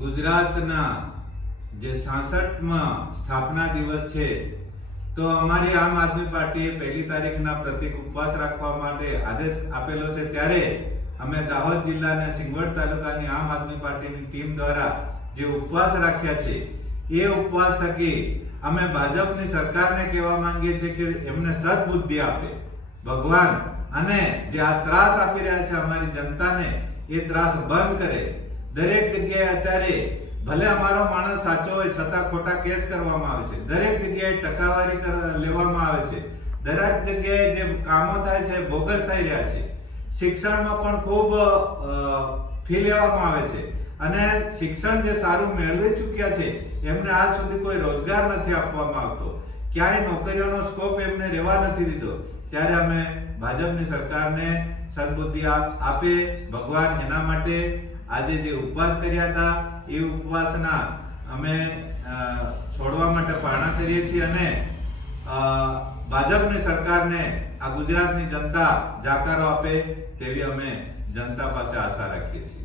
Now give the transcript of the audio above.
ગુજરાતના જે 66માં સ્થાપના દિવસ છે, તો અમારી આમ આદમી પાર્ટીએ 1 તારીખના પ્રતિક ઉપવાસ રાખવા માટે આદેશ આપેલો છે। ત્યારે અમે દાહોદ જિલ્લાના સિંગવડ તાલુકાની આમ આદમી પાર્ટીની ટીમ દ્વારા જે ઉપવાસ રાખ્યા છે, એ ઉપવાસ થકી અમે ભાજપની સરકારને કહેવા માંગીએ છીએ કે એમને સદબુદ્ધિ આપે ભગવાન, અને જે આ ત્રાસ આપી રહ્યા છે અમારી જનતાને, એ ત્રાસ બંધ કરે। દરેક જગ્યાએ અત્યારે ભલે અમારો માણસ સાચો હોય છતાં ખોટા કેસ કરવામાં આવે છે, દરેક જગ્યાએ ટકાવારી લેવામાં આવે છે, દરેક જગ્યાએ જે કામો થાય છે બોગસ થઈ રહ્યા છે। શિક્ષણમાં પણ ખૂબ ફી લેવામાં આવે છે, અને શિક્ષણ જે સારું મેળવી ચૂક્યા છે એમને આજ સુધી કોઈ રોજગાર નથી આપવામાં આવતો, ક્યાંય નોકરીઓનો સ્કોપ એમને રહેવા નથી દીધો। ત્યારે અમે ભાજપની સરકારને સદબુદ્ધિ આપે ભગવાન, એના માટે આજે જે ઉપવાસ કર્યા હતા એ ઉપવાસના અમે છોડવા માટે પારણા કરીએ છીએ, અને ભાજપની સરકારને આ ગુજરાતની જનતા જાકારો આપે તેવી અમે જનતા પાસે આશા રાખીએ છીએ।